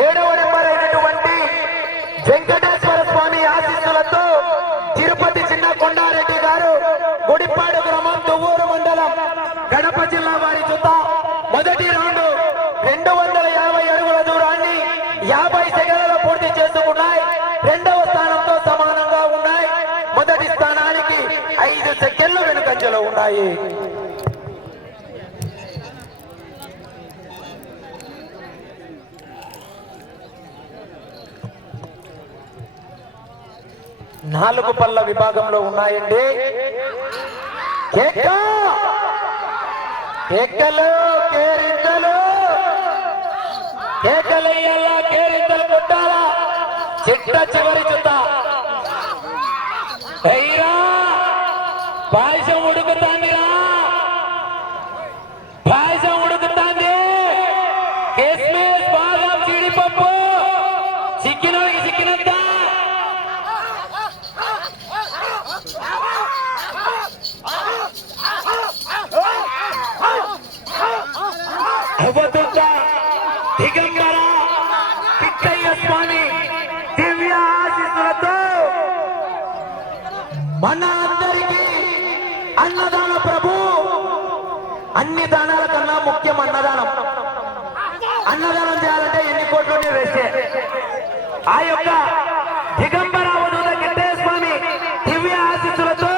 ఏడవ నెంబర్ అయినటువంటి వెంకటేశ్వర స్వామి ఆశీస్సులతో తిరుపతి చిన్న కొండారెడ్డి గారు గుడిపాడు గ్రామం తువ్వూరు మండలం కడప జిల్లా వారి జత మొదటి రౌండ్ 250 అడుగుల దూరాన్ని 50 సెకండ్లలో పూర్తి చేసుకున్నాయి. రెండవ స్థానంతో సమానంగా ఉన్నాయి. మొదటి స్థానానికి 5 సెకండ్లు వెనుకంజలో ఉన్నాయి. నాలుగు పళ్ళ విభాగంలో ఉన్నాయండి. కేకలు కేరింతలు కేకలయ్యాలా కేరింతలు కొట్టాలా చిట్ట చివరి చుట్ట అయ్యా పాయసం ఉడుకుతాందిరా పాయసం ఉడుకుతాంది. కిస్మిస్ బాదం జీడిపప్పు చిక్కినోడికి చిక్కినంత దిగంబర పిచ్చయ్య స్వామి దివ్య ఆశీస్సులతో మన అందరికీ అన్నదాన ప్రభు. అన్ని దానాల కన్నా ముఖ్యం అన్నదానం. అన్నదానం చేయాలంటే ఎన్ని కోట్లని వేస్తే ఆ యొక్క దిగంబర అవధూత కిట్టయ్య స్వామి దివ్య ఆశీస్సులతో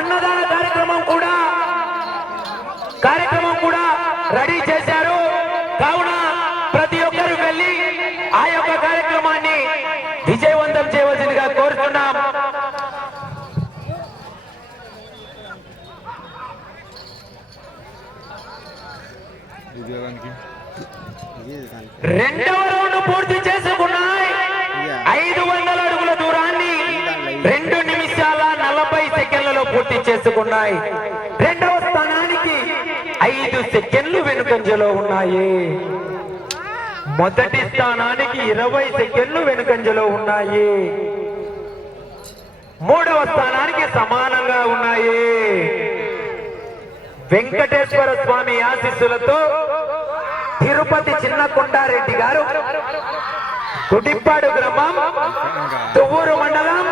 అన్నదాన కార్యక్రమం కూడా రెడీ చేశారు. కావున ప్రతి ఒక్కరు వెళ్ళి ఆ యొక్క కార్యక్రమాన్ని విజయవంతం చేయవలసిందిగా కోరుతున్నాం. రెండవ రౌండ్ పూర్తి చేసుకున్నాయి. 500 అడుగుల దూరాన్ని 2 నిమిషాల 40 సెకండ్లలో పూర్తి చేసుకున్నాయి. రెండవ స్థానానికి 5 సెకండ్లు వెనుకంజలో ఉన్నాయి. మొదటి స్థానానికి 20 సెకండ్లు వెనుకంజలో ఉన్నాయి. మూడవ స్థానానికి సమానంగా ఉన్నాయి. వెంకటేశ్వర స్వామి ఆశీస్సులతో తిరుపతి చిన్న కొండారెడ్డి గారు గుడిపాడు గ్రామం తువ్వూరు మండలం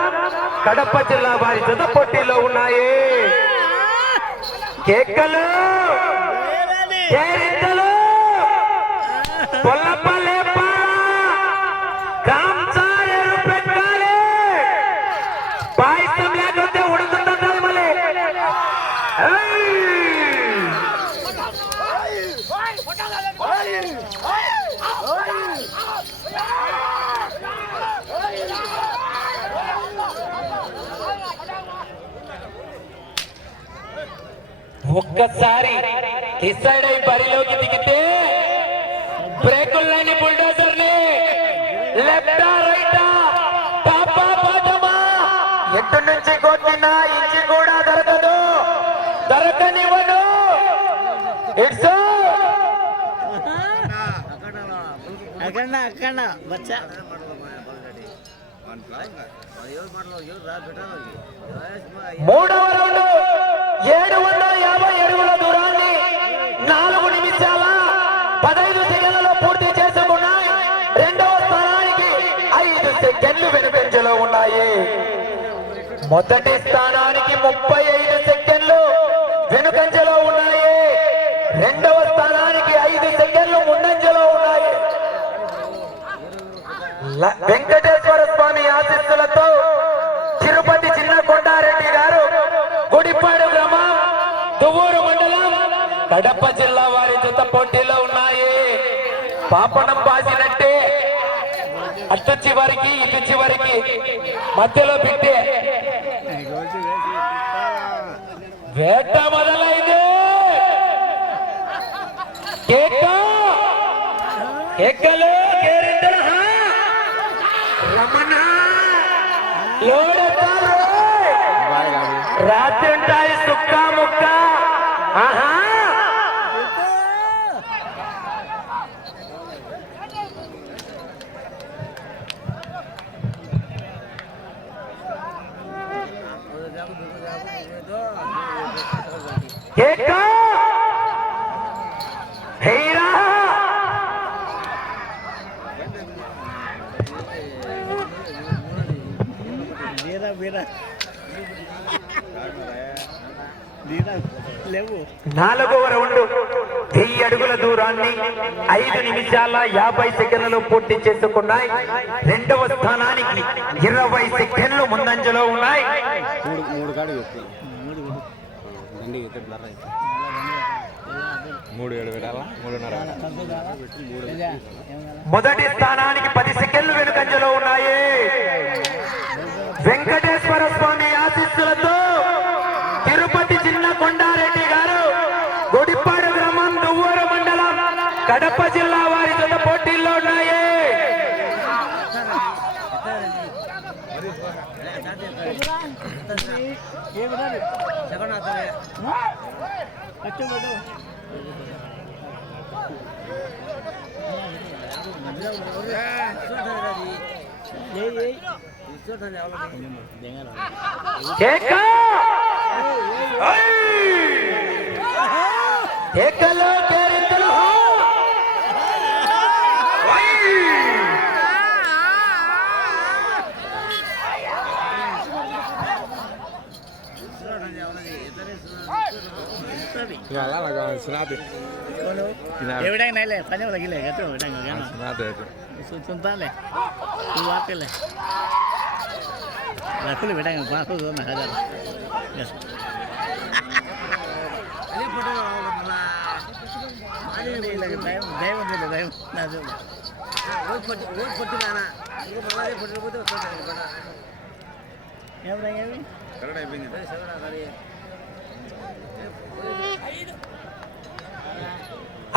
కడప జిల్లా వారి జత పోటీలో ఉన్నాయి. కేకలు కేరింతలు పొల్లపల్లె కాంసారేరు పెట్టాలి. పాయసం లేకపోతే ఉడుకుతుంది మళ్ళీ. ఒక్కసారి డిసైడ్ అయి బరిలోకి దిగితే బ్రేకుల్ని బుల్డోజర్ని లెఫ్టా రైటా పాపా పాదమా ఎటు నుంచి కొట్టినా ఇంచి కూడా దొరకదు. దొరకనివ్వను. ఇట్స్ బచ్చా మూడవ రౌండ్ 750 అడుగుల దూరాన్ని 4 నిమిషాల 15 సెకండ్లలో పూర్తి చేసుకున్నాయి. రెండవ స్థానానికి 5 సెకండ్లు వెనుకంజలో ఉన్నాయి. మొదటి స్థానానికి 35 సెకండ్లు వెనుకంజలో ఉన్నాయి. రెండవ స్థానానికి 5 సెకండ్లు ముందంజలో ఉన్నాయి. వెంకటేశ్వర స్వామి ఆశీస్సులతో తిరుపతి చిన్న కొండ కడప జిల్లా వారి జత పోటీలో ఉన్నాయి. పాపనం బాసినట్టే అటు చివరికి ఇటు చివరికి మధ్యలో పెట్టే వేట మొదలైంది. కేకలు కేరింతలు రమణ రాత్రి ఉంటాయి సుక్క ముక్క. ఆహా నాలుగవ రౌండ్ 1000 అడుగుల దూరాన్ని 5 నిమిషాల 50 సెకండ్లలో పూర్తి చేసుకున్నాయి. రెండవ స్థానానికి 20 సెకండ్లు ముందంజలో ఉన్నాయి. మొదటి స్థానానికి 10 సెకండ్లు వెనుకంజలో ఉన్నాయి. వెంకటేశ్వర స్వామి ఆశీస్సులతో తిరుపతి చిన్న కొండారెడ్డి గారు గుడిపాడు గ్రామం దువ్వూరు మండలం కడప జిల్లా వారి జత పోటీల్లో ఉన్నాయి. కేకలు కేరింతలు एवढा नाही लय पाण्यावर गेले का तो सुनताले तू वाटले राखून भेटांग 5,000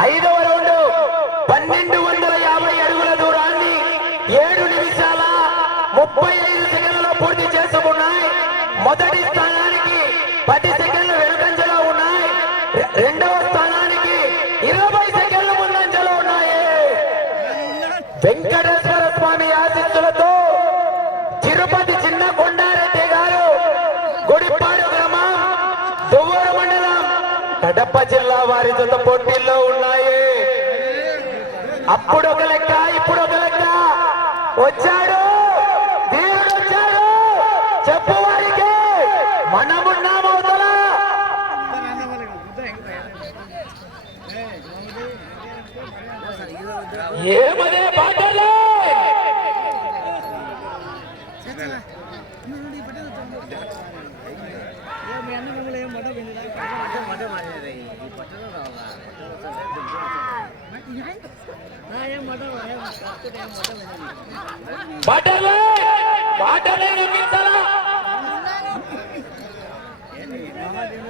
ఐదవ రౌండ్ 1250 అడుగుల దూరాన్ని 7 నిమిషాల 35 సెకండ్లలో పూర్తి చేసుకున్నాయి. మొదటి స్థానానికి 10 సెకండ్లు వెనుకంజలో ఉన్నాయి. రెండవ స్థానానికి 20 సెకండ్ల ముందంజలో ఉన్నాయి. వెంకటేశ్వర స్వామి ఆశీస్సులతో తిరుపతి చిన్న కొండారెడ్డి గారు గుడిపాడు గ్రామం దువ్వూరు మండలం కడప జిల్లా వారి జత పోటీల్లో ఉన్నాయి. అప్పుడు ఒక లెక్క, ఇప్పుడు ఒక లెక్క. వచ్చాడు వీరుడు, వచ్చాడు చెప్పు వారికి మనమున్నాము. ఏమనే పాటలే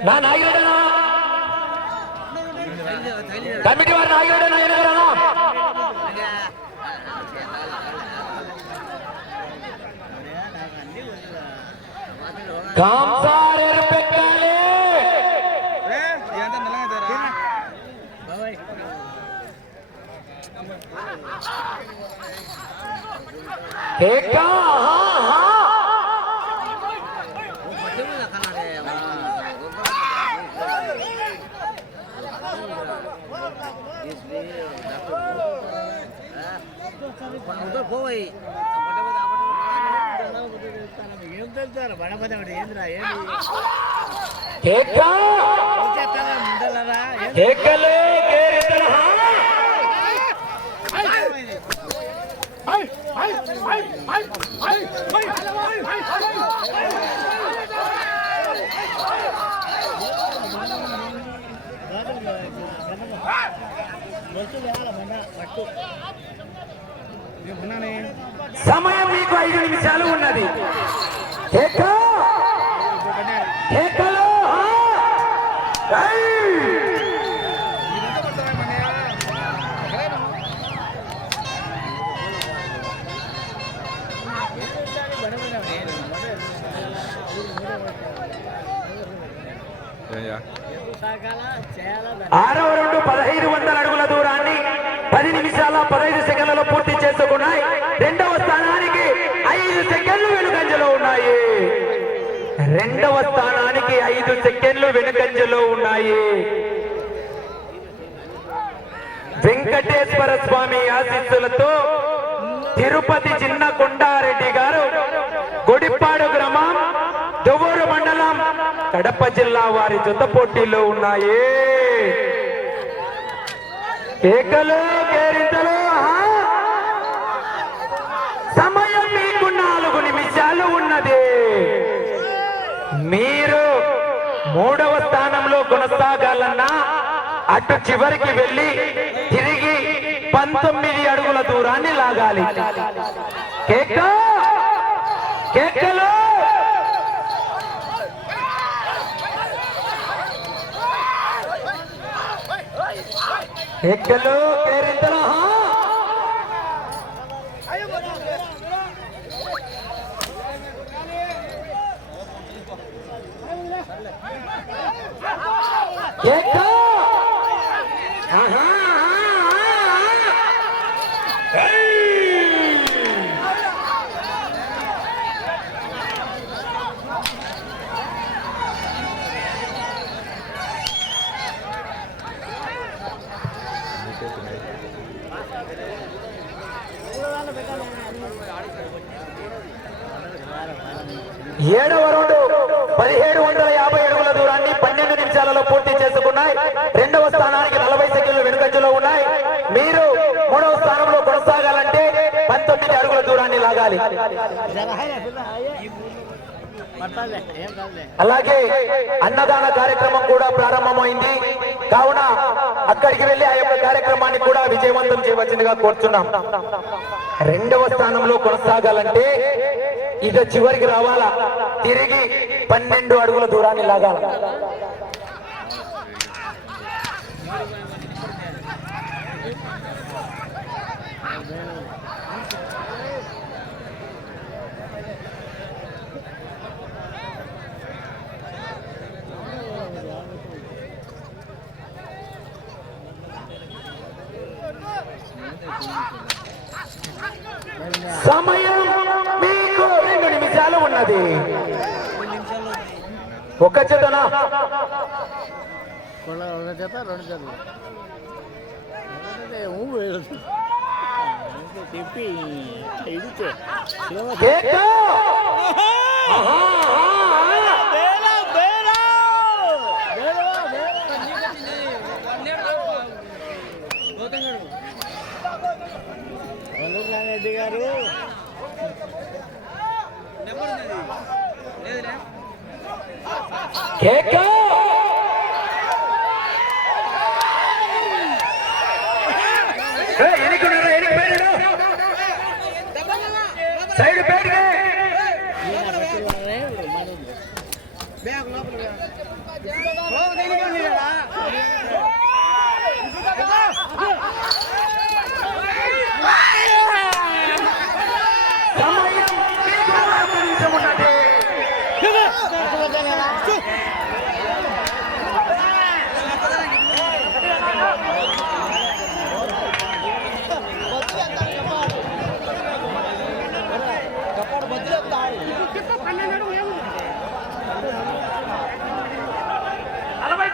నా నాయుడనా కమిటీ వారి నాయుడనా ఎనగరనా కాంసారేరు పెట్టాలి. ఏం తెలుసు బడపద ఏంద్రా సమయం మీకు 5 నిమిషాలు ఉన్నది. ఆరవ రౌండ్ 1500 అడుగుల దూరాన్ని 10 నిమిషాల 15 సెకండ్లలో పూర్తి చేసుకున్నాయి. రెండవ స్థానానికి 5 సెకండ్లు వెనుకంజలో ఉన్నాయి. రెండవ స్థానానికి 5 సెకండ్లు వెనుకంజలో ఉన్నాయి. వెంకటేశ్వర స్వామి ఆశీస్సులతో తిరుపతి చిన్న కొండారెడ్డి గారు, గుడిపాడు గ్రామం, దువ్వూరు మండలం, కడప జిల్లా వారి జత పోటీలో ఉన్నాయి. కేకలు కేరింతలు. సమయం మీకు 4 నిమిషాలు ఉన్నది. మీరు 3వ స్థానంలో కొనసాగాలన్నా అటు చివరికి వెళ్ళి తిరిగి 19 అడుగుల దూరాన్ని లాగాలి. కేకలు. కేకలు కేరింతలు. ఏడవ రౌండ్ 1750 అడుగుల దూరాన్ని 12 నిమిషాలలో పూర్తి చేసుకున్నాయి. రెండవ స్థానానికి 40 సెకండ్లు వెనుకంజలో ఉన్నాయి. మీరు 3వ స్థానంలో కొనసాగాలంటే 19 అడుగుల దూరాన్ని లాగాలి. అలాగే అన్నదాన కార్యక్రమం కూడా ప్రారంభమైంది కావున అక్కడికి వెళ్లి ఆ యొక్క కార్యక్రమాన్ని కూడా విజయవంతం చేయవలసిందిగా కోరుతున్నాం. రెండవ స్థానంలో కొనసాగాలంటే ఇక చివరికి రావాలా, తిరిగి 12 అడుగుల దూరాన్ని లాగాల. సమయం మీకు 2 నిమిషాలు ఉన్నది. ఒక జతనా జత 2 జతలు చెప్పి ఇడితే రెడ్డి గారు సైడ్ పేరు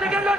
సెకండ్లో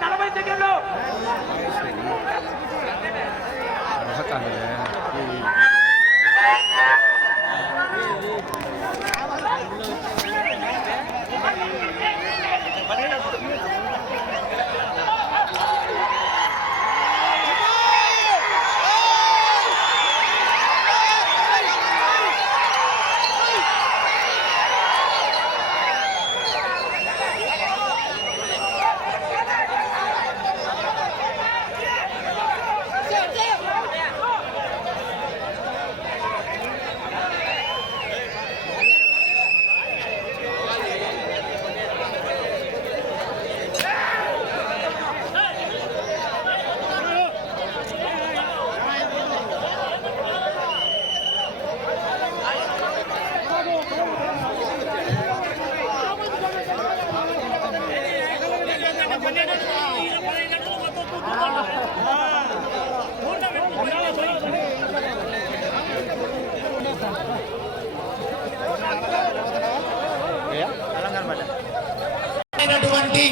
ఉన్నటువంటి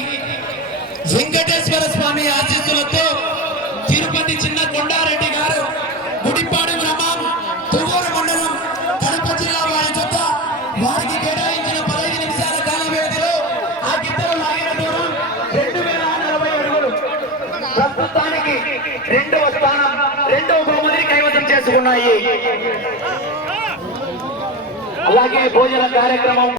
వెంకటేశ్వర స్వామి ఆశీస్సులతో తిరుపతి చిన్న కొండారెడ్డి గారు గుడిపాడు గ్రామం తువ్వూరు మండలం కడప జిల్లా వారి జత వారికి కేటాయించిన 15 నిమిషాల కాల వ్యవధిలో ఆ గిద్దలు లాగిన దూరం 2040 అడుగులు. ప్రస్తుతానికి రెండవ స్థానం రెండవ బహుమతిని కైవసం చేసుకున్నాయి. అలాగే భోజన కార్యక్రమం